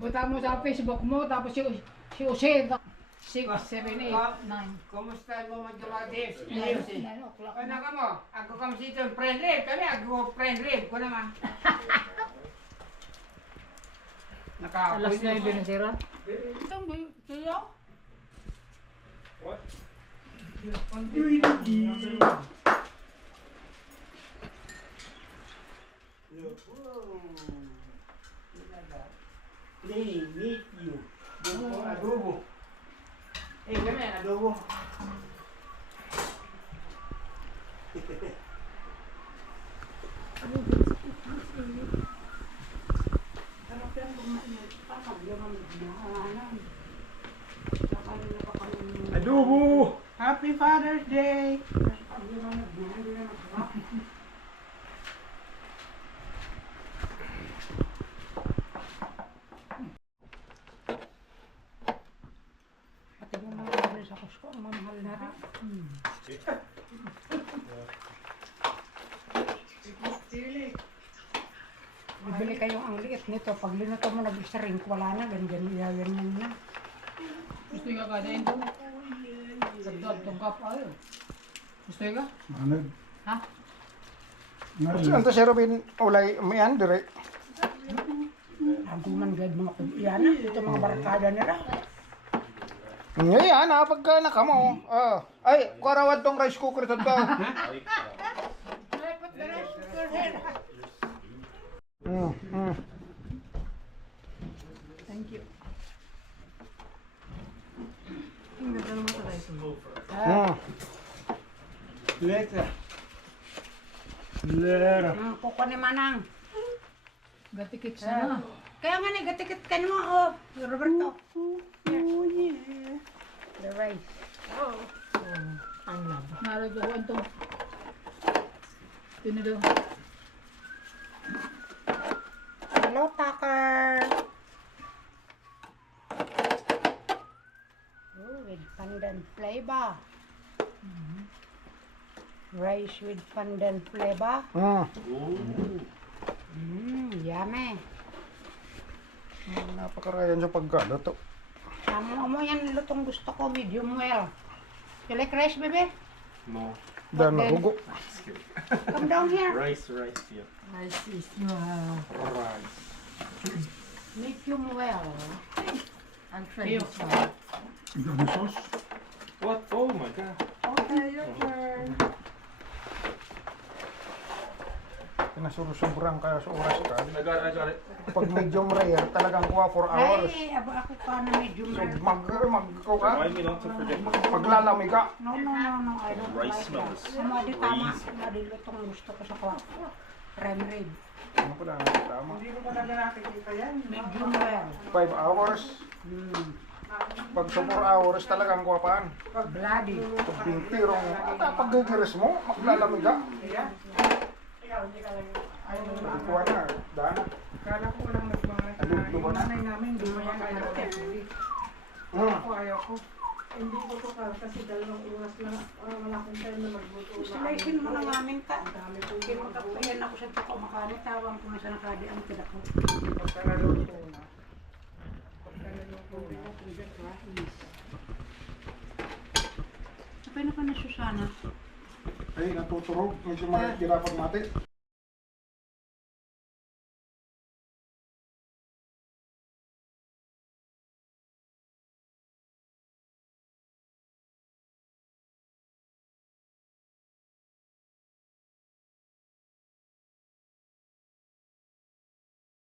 Ipunta mo sa Facebook mo, tapos si Jose, 6, 7, 8, 9. Kumusta mo magdumagis? 9 o'clock. Ano ka mo? Ako kami dito, friend rib. Kami, ako friend rib ko naman. Alas 9 na sira. Itong kilo? What? Please meet you. Adobo. Eh, kami, adobo. Adobo! Happy Father's Day! Pati mo mga sa Costco, ang mamahal na rin. Bibili kayong ang liit nito. Pag linuto mo nag-shrink, wala na. Ganyan na. Gusto ka kadain ito? Gagdod, tungkap. Ayaw. Gusto ka? Ano? Ha? Saan to si Robin ulay mayan dire? Ang man gad mga kudiyan. Ito mga barkada nila. Ngayon, pagka nakamo. Ay, karawad tong rice cooker to. Thank you. Ang ganda naman sa rice. Later. Later. Kuko ni Manang. Gatikit siya na. Kaya nga ni, gatikit ka naman, oh. Roberto. Oh, yeah. The rice. Oh. Ang labo. Naraduan to. Tinado. Hello, Tucker. Oh, with pandan flavor. Rice with pandan flavor. Yummy. Napakarayan sa pagkaluto. Tama mo yan, lutong gusto ko, medium well. You like rice, baby? No. Dan marugo. Come down here. Rice, yeah. Rice is Rice. medium well. I'll try Ew. this one. Ang sauce. What? Oh my god. Okay, your turn. Pinasurusobrang kaya sa oras ka. I got it. Pag medium rare, talagang kuha 4 hours. Ay, ako ka na medium So, well. magkaw ka. Remind me not to forget. Paglalami ka. No, I don't Rice like smells that. Madi tama, crazy. madi lutong gusto ko sa kwarto. Prem rib. Ano pala tama? Hindi ko talaga nakikita yan. Medium well. 5 hours. Pag sa 4 hours talagang kuwapaan. Bloody. Pag bintirong, pag-gigiris mo, maglalami ka. Ikaw, hindi ka lang. Kuha na, dana. Kala ko lang Aluglo ba na? nanay namin, hindi mo yan kaya. Ako ayaw ko. Hindi ko to kasi dalawang oras lang. Wala akong time na magluto. Slicein mo na namin ta. Kinakapayan ako sa tuko makanit. Tawang ko na sa nakadi ang tidak ko. Pagka naluto na. Pagka naluto na. Sapay na pa na Susana. Ay, natuturog. Medyo mahirap mati.